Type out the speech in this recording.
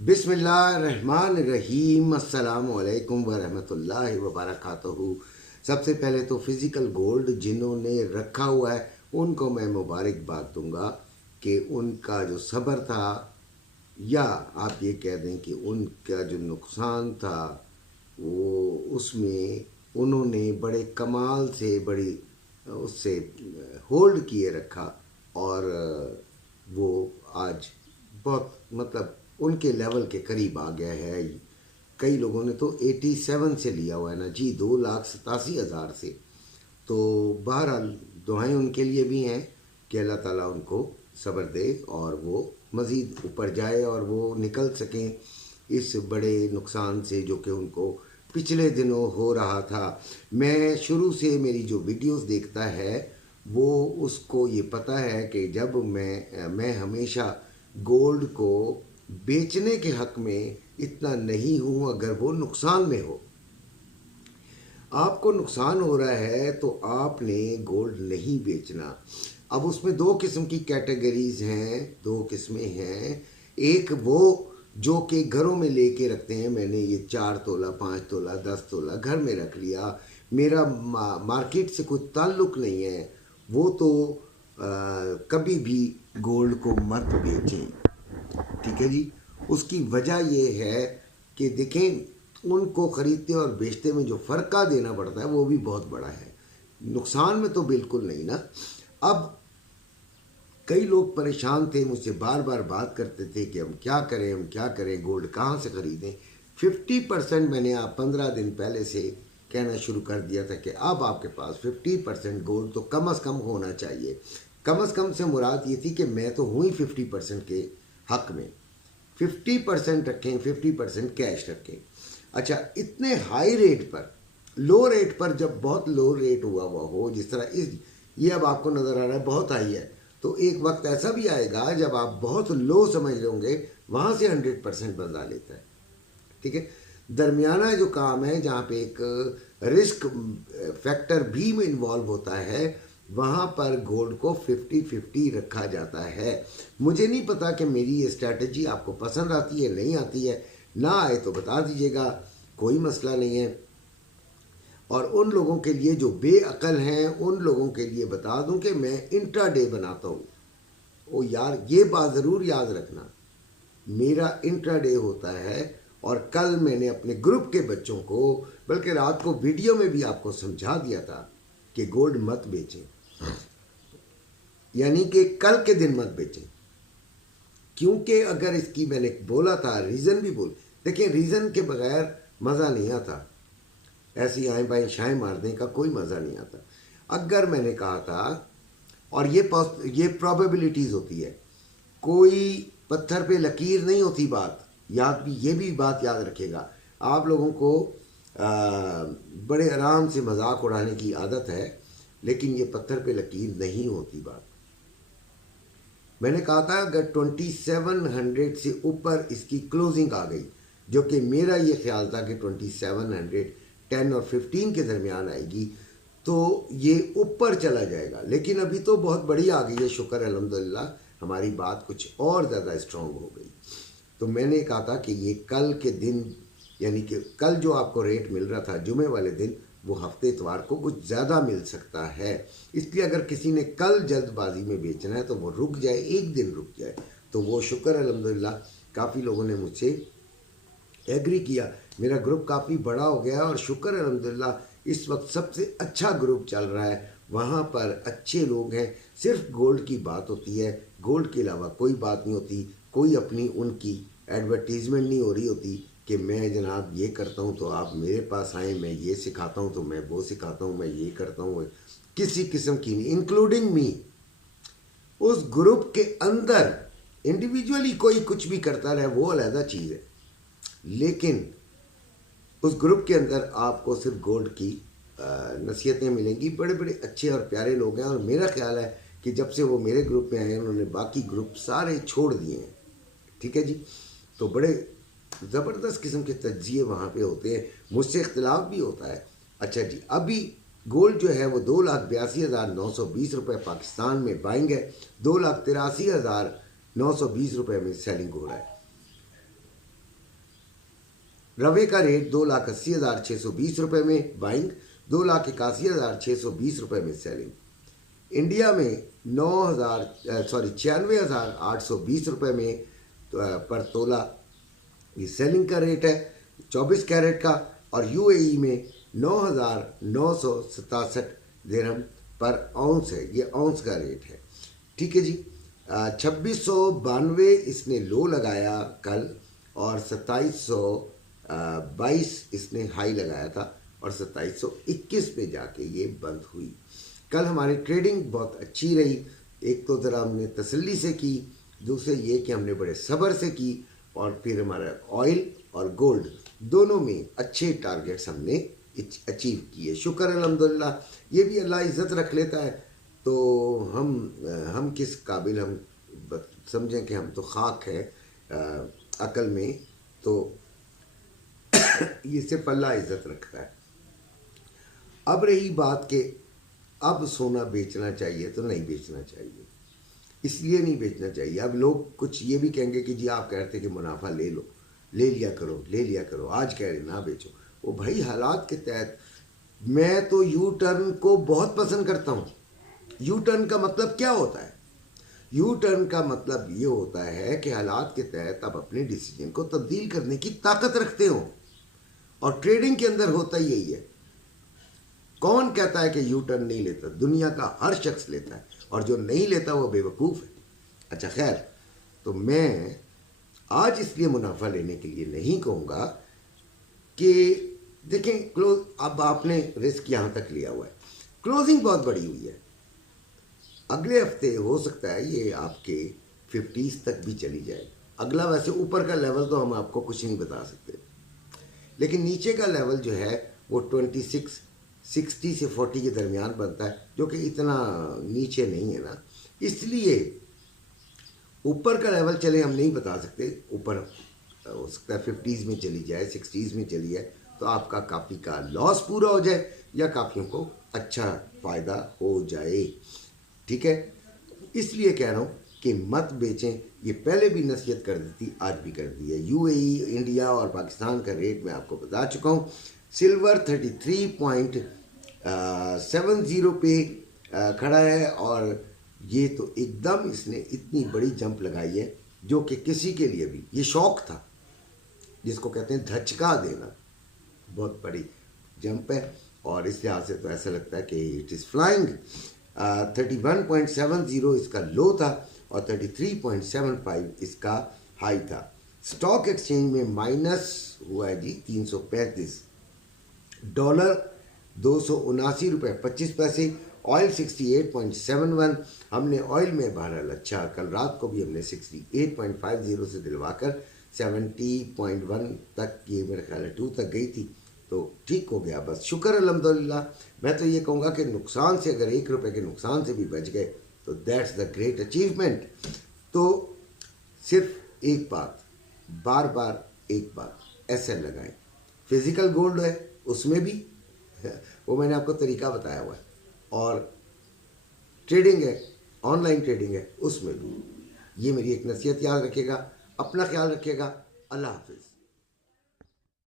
बिस्मिल्लाहिर्रहमानिर्रहीम। अस्सलामु अलैकुम वरहमतुल्लाहि वबरकातुहू। सबसे पहले तो फ़िज़िकल गोल्ड जिन्होंने रखा हुआ है उनको मैं मुबारकबाद दूंगा कि उनका जो सब्र था, या आप ये कह दें कि उनका जो नुकसान था वो उसमें उन्होंने बड़े कमाल से बड़ी उससे होल्ड किए रखा। और वो आज बहुत मतलब उनके लेवल के करीब आ गया है। कई लोगों ने तो 87 से लिया हुआ है ना जी, 2,87,000 से। तो बहरहाल दुआएं उनके लिए भी हैं कि अल्लाह ताला उनको सब्र दे और वो मज़ीद ऊपर जाए और वो निकल सकें इस बड़े नुकसान से जो कि उनको पिछले दिनों हो रहा था। मैं शुरू से मेरी जो वीडियोस देखता है वो उसको ये पता है कि जब मैं हमेशा गोल्ड को बेचने के हक़ में इतना नहीं हूँ अगर वो नुकसान में हो। आपको नुकसान हो रहा है तो आपने गोल्ड नहीं बेचना। अब उसमें दो किस्म की कैटेगरीज हैं, दो किस्में हैं। एक वो जो कि घरों में लेके रखते हैं, मैंने ये 4 तोला 5 तोला 10 तोला घर में रख लिया, मेरा मार्केट से कोई ताल्लुक़ नहीं है, वो तो कभी भी गोल्ड को मत बेचें। ठीक है जी। उसकी वजह ये है कि देखें उनको ख़रीदते और बेचते में जो फ़र्का देना पड़ता है वो भी बहुत बड़ा है। नुकसान में तो बिल्कुल नहीं ना। अब कई लोग परेशान थे, मुझसे बार बार बात करते थे कि हम क्या करें, गोल्ड कहाँ से ख़रीदें। 50% मैंने आप 15 दिन पहले से कहना शुरू कर दिया था कि अब आपके पास 50% गोल्ड तो कम अज़ कम होना चाहिए। कम अज़ कम से मुराद ये थी कि मैं तो हुई 50% के हक़ में। 50% रखें, 50% कैश रखें। अच्छा, इतने हाई रेट पर, लो रेट पर जब बहुत लो रेट हुआ हो, जिस तरह ये अब आपको नज़र आ रहा है बहुत हाई है, तो एक वक्त ऐसा भी आएगा जब आप बहुत लो समझ रहे होंगे वहाँ से 100% बंदा लेता है। ठीक है। दरमियाना जो काम है जहाँ पे एक रिस्क फैक्टर भी इन्वॉल्व होता है, वहाँ पर गोल्ड को 50-50 रखा जाता है। मुझे नहीं पता कि मेरी ये स्ट्रैटेजी आपको पसंद आती है नहीं आती है, ना आए तो बता दीजिएगा, कोई मसला नहीं है। और उन लोगों के लिए जो बेअक्ल हैं उन लोगों के लिए बता दूं कि मैं इंट्राडे बनाता हूँ। ओ यार, ये बात ज़रूर याद रखना, मेरा इंट्राडे होता है। और कल मैंने अपने ग्रुप के बच्चों को, बल्कि रात को वीडियो में भी आपको समझा दिया था कि गोल्ड मत बेचें, यानी कि कल के दिन मत बेचें। क्योंकि अगर इसकी मैंने बोला था, रीज़न भी बोल, देखिए रीज़न के बगैर मज़ा नहीं आता, ऐसी आएँ बाएँ शाएँ मारने का कोई मज़ा नहीं आता। अगर मैंने कहा था, और ये प्रोबेबिलिटीज़ होती है, कोई पत्थर पे लकीर नहीं होती बात, ये भी बात याद रखेगा। आप लोगों को बड़े आराम से मजाक उड़ाने की आदत है, लेकिन ये पत्थर पे लकीर नहीं होती बात। मैंने कहा था अगर 2700 से ऊपर इसकी क्लोजिंग आ गई, जो कि मेरा ये ख्याल था कि 2710 और 15 के दरमियान आएगी, तो ये ऊपर चला जाएगा। लेकिन अभी तो बहुत बड़ी आ गई है, शुक्र अल्हम्दुलिल्लाह, हमारी बात कुछ और ज़्यादा स्ट्रॉन्ग हो गई। तो मैंने कहा था कि ये कल के दिन, यानी कि कल जो आपको रेट मिल रहा था जुमे वाले दिन, वो हफ्ते इतवार को कुछ ज़्यादा मिल सकता है। इसलिए अगर किसी ने कल जल्दबाजी में बेचना है तो वो रुक जाए, एक दिन रुक जाए। तो वो शुक्र अल्हम्दुलिल्लाह काफ़ी लोगों ने मुझसे एग्री किया, मेरा ग्रुप काफ़ी बड़ा हो गया और शुक्र अल्हम्दुलिल्लाह इस वक्त सबसे अच्छा ग्रुप चल रहा है। वहाँ पर अच्छे लोग हैं, सिर्फ गोल्ड की बात होती है, गोल्ड के अलावा कोई बात नहीं होती। कोई अपनी उनकी एडवर्टीज़मेंट नहीं हो रही होती कि मैं जनाब ये करता हूँ तो आप मेरे पास आएँ, मैं ये सिखाता हूँ तो मैं वो सिखाता हूँ, मैं ये करता हूँ, किसी किस्म की नहीं, इंक्लूडिंग मी। उस ग्रुप के अंदर इंडिविजुअली कोई कुछ भी करता रहे वो अलग चीज़ है, लेकिन उस ग्रुप के अंदर आपको सिर्फ गोल्ड की नसीहतें मिलेंगी। बड़े बड़े अच्छे और प्यारे लोग हैं, और मेरा ख्याल है कि जब से वो मेरे ग्रुप में आए उन्होंने बाकी ग्रुप सारे छोड़ दिए हैं। ठीक है जी। तो बड़े ज़बरदस्त किस्म के तज्जिए वहाँ पे होते हैं, मुझसे इख्तिलाफ भी होता है। अच्छा जी, अभी गोल्ड जो है वो 2,82,920 रुपये पाकिस्तान में बाइंग है, 2,83,920 रुपये में सेलिंग हो रहा है। रवे का रेट 2,80,620 रुपये में बाइंग, 2,81,620 रुपये में सेलिंग। इंडिया में 96,820 रुपये में पर तोला ये सेलिंग का रेट है 24 कैरेट का, और यूएई में 9,967 दिरहम पर आउंस है, ये आउंस का रेट है। ठीक है जी। 2692 इसने लो लगाया कल, और 2722 इसने हाई लगाया था, और 2721 पे जाके ये बंद हुई। कल हमारी ट्रेडिंग बहुत अच्छी रही। एक तो ज़रा हमने तसल्ली से की, दूसरे ये कि हमने बड़े सब्र से की, और फिर हमारा ऑयल और गोल्ड दोनों में अच्छे टारगेट्स हमने अचीव किए। शुक्र अल्हम्दुलिल्लाह। ये भी अल्लाह इज़्ज़त रख लेता है, तो हम किस काबिल हम समझें कि हम तो खाक हैं अकल में, तो ये सिर्फ अल्लाह इज़्ज़त रखता है। अब रही बात कि अब सोना बेचना चाहिए तो नहीं बेचना चाहिए। इसलिए नहीं बेचना चाहिए, अब लोग कुछ ये भी कहेंगे कि जी आप कहते हैं कि मुनाफा ले लो, ले लिया करो, आज कह रहे ना बेचो। वो भाई हालात के तहत, मैं तो यू टर्न को बहुत पसंद करता हूँ। यू टर्न का मतलब क्या होता है? यू टर्न का मतलब ये होता है कि हालात के तहत आप अपने डिसीजन को तब्दील करने की ताकत रखते हो, और ट्रेडिंग के अंदर होता यही है। कौन कहता है कि यू टर्न नहीं लेता? दुनिया का हर शख्स लेता है, और जो नहीं लेता वो बेवकूफ़ है। अच्छा खैर, तो मैं आज इसलिए मुनाफा लेने के लिए नहीं कहूँगा कि देखें क्लोज, अब आपने रिस्क यहाँ तक लिया हुआ है, क्लोजिंग बहुत बड़ी हुई है। अगले हफ्ते हो सकता है ये आपके 50s तक भी चली जाए। अगला वैसे ऊपर का लेवल तो हम आपको कुछ नहीं बता सकते, लेकिन नीचे का लेवल जो है वो 60 से 40 के दरमियान बनता है, जो कि इतना नीचे नहीं है ना। इसलिए ऊपर का लेवल चले हम नहीं बता सकते, ऊपर हो सकता है 50s में चली जाए, 60s में चली जाए, तो आपका काफ़ी का लॉस पूरा हो जाए या काफ़ियों को अच्छा फ़ायदा हो जाए। ठीक है, इसलिए कह रहा हूँ कि मत बेचें। ये पहले भी नसीहत कर दी थी, आज भी कर दी है। यूएई, इंडिया और पाकिस्तान का रेट मैं आपको बता चुका हूँ। सिल्वर 33.70 पे खड़ा है, और ये तो एकदम इसने इतनी बड़ी जंप लगाई है जो कि किसी के लिए भी ये शौक था, जिसको कहते हैं धचका देना। बहुत बड़ी जंप है, और इस लिहाज से तो ऐसा लगता है कि इट इज़ फ्लाइंग। 31.70 इसका लो था, और 33.75 इसका हाई था। स्टॉक एक्सचेंज में माइनस हुआ है जी 335, डॉलर 279.25, ऑयल 68.71। हमने ऑयल में बहरहाल अच्छा, कल रात को भी हमने 68.50 से दिलवाकर 70.1 तक, ये मेरे ख्याल है 2 तक गई थी, तो ठीक हो गया। बस शुक्र अल्हम्दुलिल्लाह। मैं तो ये कहूँगा कि नुकसान से, अगर 1 रुपये के नुकसान से भी बच गए तो दैट्स द ग्रेट अचीवमेंट। तो सिर्फ एक बात, बार बार एक बात, एसएल लगाएं। फिजिकल गोल्ड है उसमें भी वो मैंने आपको तरीका बताया हुआ है, और ट्रेडिंग है, ऑनलाइन ट्रेडिंग है, उसमें भी। ये मेरी एक नसीहत याद रखिएगा। अपना ख्याल रखिएगा। अल्लाह हाफिज़।